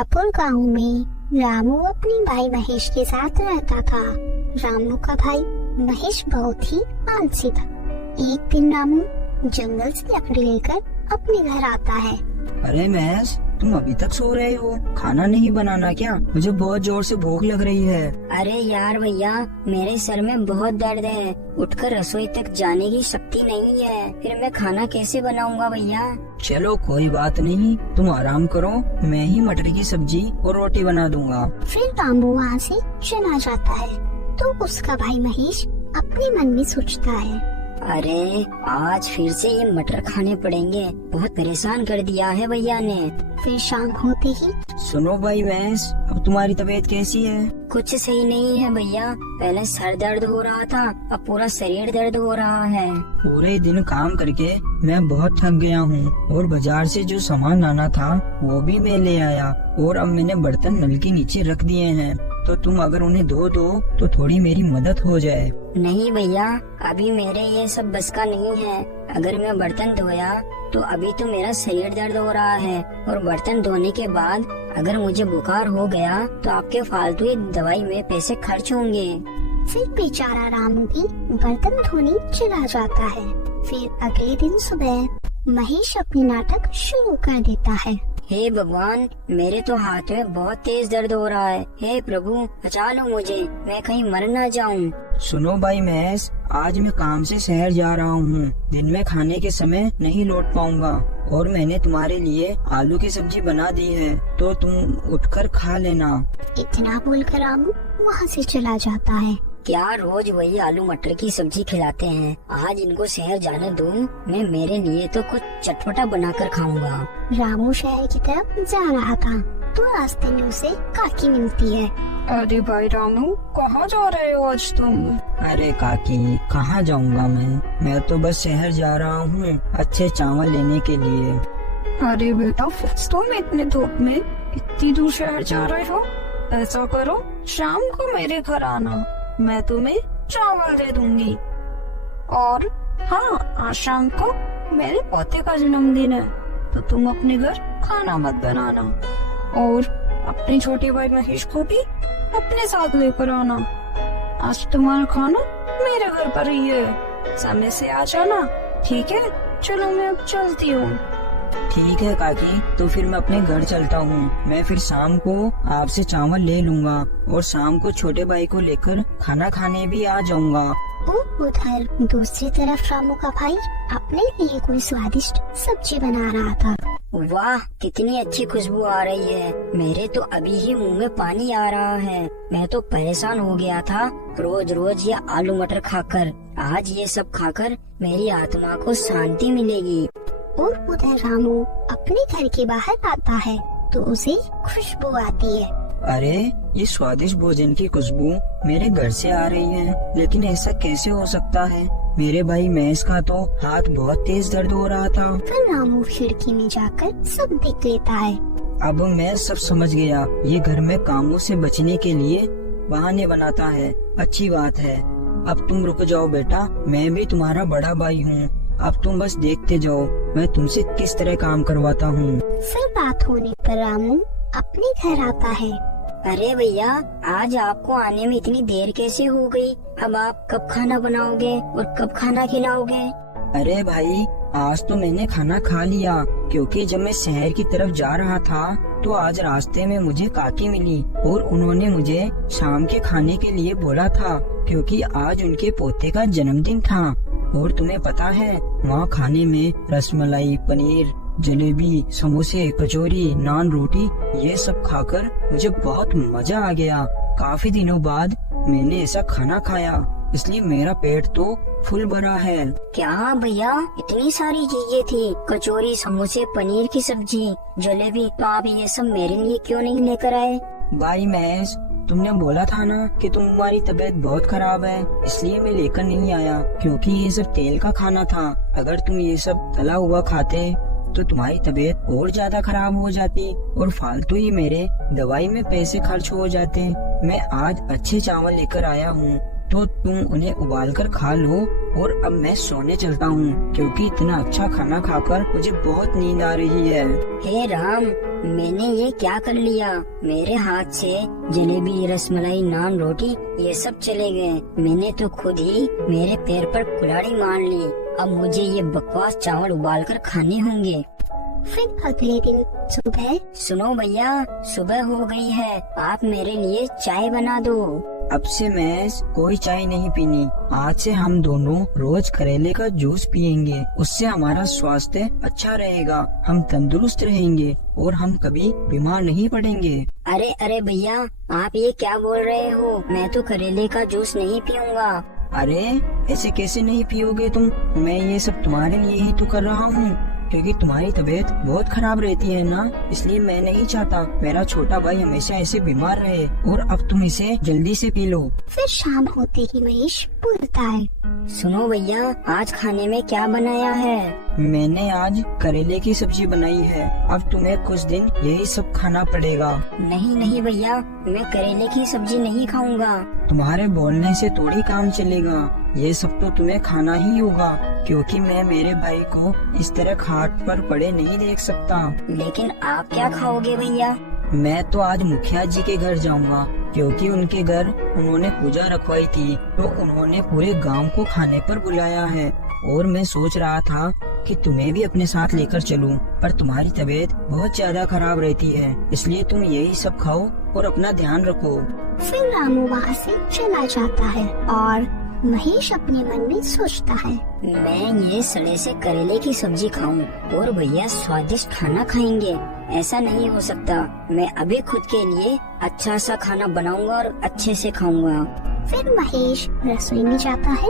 मीरापुर गांव में रामू अपने भाई महेश के साथ रहता था। रामू का भाई महेश बहुत ही आलसी था। एक दिन रामू जंगल से लकड़ी लेकर अपने घर आता है। अरे महेश, तुम अभी तक सो रहे हो? खाना नहीं बनाना क्या? मुझे बहुत जोर से भूख लग रही है। अरे यार भैया, मेरे सर में बहुत दर्द है, उठकर रसोई तक जाने की शक्ति नहीं है, फिर मैं खाना कैसे बनाऊंगा भैया? चलो कोई बात नहीं, तुम आराम करो, मैं ही मटर की सब्जी और रोटी बना दूंगा। फिर रामू वहाँ से चला जाता है तो उसका भाई महेश अपने मन में सोचता है, अरे आज फिर से ये मटर खाने पड़ेंगे, बहुत परेशान कर दिया है भैया ने। फिर शाम होते ही सुनो भाई महेश, अब तुम्हारी तबीयत कैसी है? कुछ सही नहीं है भैया, पहले सर दर्द हो रहा था, अब पूरा शरीर दर्द हो रहा है। पूरे दिन काम करके मैं बहुत थक गया हूँ और बाजार से जो सामान लाना था वो भी मैं ले आया और अब मैंने बर्तन नल के नीचे रख दिए हैं, तो तुम अगर उन्हें धो दो तो थोड़ी मेरी मदद हो जाए। नहीं भैया, अभी मेरे ये सब बस का नहीं है। अगर मैं बर्तन धोया तो अभी तो मेरा शरीर दर्द हो रहा है, और बर्तन धोने के बाद अगर मुझे बुखार हो गया तो आपके फालतू ही दवाई में पैसे खर्च होंगे। फिर बेचारा रामू भी बर्तन धोने चला जाता है। फिर अगले दिन सुबह महेश अपने नाटक शुरू कर देता है। हे भगवान, मेरे तो हाथ में बहुत तेज दर्द हो रहा है, हे प्रभु बचा लो मुझे, मैं कहीं मर ना जाऊं। सुनो भाई महेश, आज मैं काम से शहर जा रहा हूँ, दिन में खाने के समय नहीं लौट पाऊंगा और मैंने तुम्हारे लिए आलू की सब्जी बना दी है, तो तुम उठकर खा लेना। इतना बोलकर रामू वहाँ से चला जाता है। क्या रोज वही आलू मटर की सब्जी खिलाते हैं? आज इनको शहर जाने दूं, मैं मेरे लिए तो कुछ चटपटा बनाकर खाऊंगा। रामू शहर की तरफ जा रहा था तो रास्ते में उसे काकी मिलती है। अरे भाई रामू, कहाँ जा रहे हो आज तुम? अरे काकी, कहाँ जाऊंगा मैं तो बस शहर जा रहा हूँ अच्छे चावल लेने के लिए। अरे बेटा, तुम इतने धूप में इतनी दूर शहर जा रहे हो? ऐसा करो, शाम को मेरे घर आना, मैं तुम्हें चावल दे दूंगी। और हाँ, आज शाम को मेरे पोते का जन्मदिन है, तो तुम अपने घर खाना मत बनाना, और अपने छोटे भाई महेश को भी अपने साथ लेकर आना। आज तुम्हारा खाना मेरे घर पर ही है, समय से आ जाना, ठीक है? चलो मैं अब चलती हूँ। ठीक है काकी, तो फिर मैं अपने घर चलता हूँ। मैं फिर शाम को आपसे चावल ले लूँगा और शाम को छोटे भाई को लेकर खाना खाने भी आ जाऊँगा। उधर दूसरी तरफ रामू का भाई अपने लिए कोई स्वादिष्ट सब्जी बना रहा था। वाह, कितनी अच्छी खुशबू आ रही है, मेरे तो अभी ही मुंह में पानी आ रहा है। मैं तो परेशान हो गया था रोज रोज ये आलू मटर खाकर, आज ये सब खाकर मेरी आत्मा को शांति मिलेगी। और उधर रामू अपने घर के बाहर आता है तो उसे खुशबू आती है। अरे, ये स्वादिष्ट भोजन की खुशबू मेरे घर से आ रही है, लेकिन ऐसा कैसे हो सकता है? मेरे भाई महेश का तो हाथ बहुत तेज दर्द हो रहा था। फिर रामू खिड़की में जाकर सब देख लेता है। अब मैं सब समझ गया, ये घर में कामों से बचने के लिए बहाने बनाता है। अच्छी बात है। अब तुम रुक जाओ बेटा, मैं भी तुम्हारा बड़ा भाई हूँ, अब तुम बस देखते जाओ मैं तुमसे किस तरह काम करवाता हूँ। फिर बात होने पर रामू अपने घर आता है। अरे भैया, आज आपको आने में इतनी देर कैसे हो गई? अब आप कब खाना बनाओगे और कब खाना खिलाओगे? अरे भाई, आज तो मैंने खाना खा लिया, क्योंकि जब मैं शहर की तरफ जा रहा था तो आज रास्ते में मुझे काकी मिली और उन्होंने मुझे शाम के खाने के लिए बोला था, क्योंकि आज उनके पोते का जन्मदिन था। और तुम्हें पता है, वहाँ खाने में रसमलाई, पनीर, जलेबी, समोसे, कचौरी, नान, रोटी, ये सब खाकर मुझे बहुत मजा आ गया। काफी दिनों बाद मैंने ऐसा खाना खाया, इसलिए मेरा पेट तो फुल भरा है। क्या भैया, इतनी सारी चीजें थी? कचौरी, समोसे, पनीर की सब्जी, जलेबी, तो आप ये सब मेरे लिए क्यों नहीं लेकर आए? भाई महेश, तुमने बोला था ना कि तुम्हारी तबीयत बहुत खराब है, इसलिए मैं लेकर नहीं आया, क्योंकि ये सब तेल का खाना था। अगर तुम ये सब तला हुआ खाते तो तुम्हारी तबीयत और ज्यादा खराब हो जाती और फालतू ही मेरे दवाई में पैसे खर्च हो जाते। मैं आज अच्छे चावल लेकर आया हूँ तो तुम उन्हें उबाल कर खा लो और अब मैं सोने चलता हूँ, क्योंकि इतना अच्छा खाना खाकर मुझे बहुत नींद आ रही है। हे राम, मैंने ये क्या कर लिया? मेरे हाथ से जलेबी, रसमलाई, नान, रोटी ये सब चले गए। मैंने तो खुद ही मेरे पैर पर कुल्हाड़ी मार ली। अब मुझे ये बकवास चावल उबाल कर खाने होंगे। फिर अगले दिन सुबह। सुनो भैया, सुबह हो गई है, आप मेरे लिए चाय बना दो। अब से मैं कोई चाय नहीं पीनी। आज से हम दोनों रोज करेले का जूस पियेंगे। उससे हमारा स्वास्थ्य अच्छा रहेगा, हम तंदुरुस्त रहेंगे और हम कभी बीमार नहीं पड़ेंगे। अरे अरे भैया, आप ये क्या बोल रहे हो? मैं तो करेले का जूस नहीं पीऊंगा। अरे ऐसे कैसे नहीं पियोगे तुम? मैं ये सब तुम्हारे लिए ही तो कर रहा हूँ, क्योंकि तुम्हारी तबीयत बहुत खराब रहती है ना, इसलिए मैं नहीं चाहता मेरा छोटा भाई हमेशा ऐसे बीमार रहे। और अब तुम इसे जल्दी से पी लो। फिर शाम होते ही महेश बोलता है, सुनो भैया, आज खाने में क्या बनाया है? मैंने आज करेले की सब्जी बनाई है। अब तुम्हें कुछ दिन यही सब खाना पड़ेगा। नहीं नहीं भैया, मैं करेले की सब्जी नहीं खाऊंगा। तुम्हारे बोलने से थोड़ी काम चलेगा, ये सब तो तुम्हें खाना ही होगा, क्योंकि मैं मेरे भाई को इस तरह खाट पर पड़े नहीं देख सकता। लेकिन आप क्या खाओगे भैया? मैं तो आज मुखिया जी के घर जाऊंगा, क्योंकि उनके घर उन्होंने पूजा रखवाई थी, तो उन्होंने पूरे गांव को खाने पर बुलाया है। और मैं सोच रहा था कि तुम्हें भी अपने साथ लेकर चलूं, पर तुम्हारी तबीयत बहुत ज्यादा खराब रहती है, इसलिए तुम यही सब खाओ और अपना ध्यान रखो। फिर रामू वहाँ से चला जाता है और महेश अपने मन में सोचता है, मैं ये सड़े से करेले की सब्जी खाऊं और भैया स्वादिष्ट खाना खाएंगे? ऐसा नहीं हो सकता। मैं अभी खुद के लिए अच्छा सा खाना बनाऊंगा और अच्छे से खाऊंगा। फिर महेश रसोई में जाता है।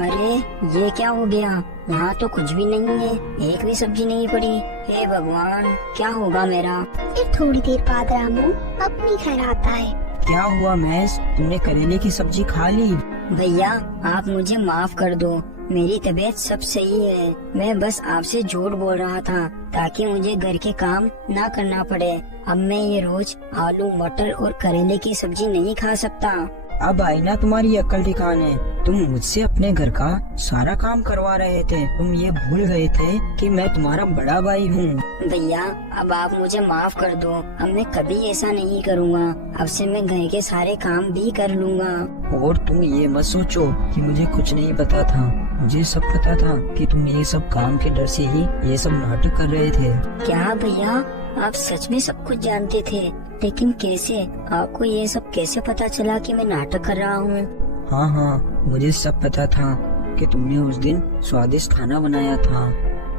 अरे ये क्या हो गया? यहाँ तो कुछ भी नहीं है, एक भी सब्जी नहीं पड़ी। हे भगवान, क्या होगा मेरा? फिर थोड़ी देर बाद रामू अपने घर आता है। क्या हुआ महेश, तुमने करेले की सब्जी खा ली? भैया, आप मुझे माफ कर दो, मेरी तबीयत सब सही है। मैं बस आपसे झूठ बोल रहा था ताकि मुझे घर के काम ना करना पड़े। अब मैं ये रोज आलू, मटर और करेले की सब्जी नहीं खा सकता। अब आई ना तुम्हारी अक्ल ठिकाने। तुम मुझसे अपने घर का सारा काम करवा रहे थे, तुम ये भूल गए थे कि मैं तुम्हारा बड़ा भाई हूँ। भैया, अब आप मुझे माफ कर दो, अब मैं कभी ऐसा नहीं करूँगा। अब से मैं घर के सारे काम भी कर लूँगा। और तुम ये मत सोचो कि मुझे कुछ नहीं पता था, मुझे सब पता था कि तुम ये सब काम के डर से ही ये सब नाटक कर रहे थे। क्या भैया, आप सच में सब कुछ जानते थे? लेकिन कैसे? आपको ये सब कैसे पता चला कि मैं नाटक कर रहा हूँ? हाँ हाँ, मुझे सब पता था कि तुमने उस दिन स्वादिष्ट खाना बनाया था।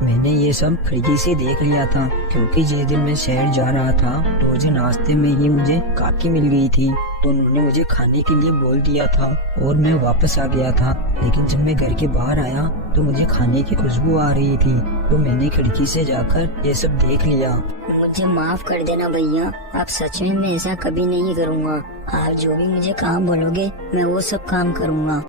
मैंने ये सब खिड़की से देख लिया था, क्योंकि जिस दिन मैं शहर जा रहा था तो मुझे नाश्ते में ही मुझे काकी मिल गई थी, तो उन्होंने मुझे खाने के लिए बोल दिया था और मैं वापस आ गया था। लेकिन जब मैं घर के बाहर आया तो मुझे खाने की खुशबू आ रही थी, तो मैंने खिड़की से जाकर ये सब देख लिया। मुझे माफ कर देना भैया, आप सच में मैं ऐसा कभी नहीं करूँगा। आप जो भी मुझे काम बोलोगे मैं वो सब काम करूँगा।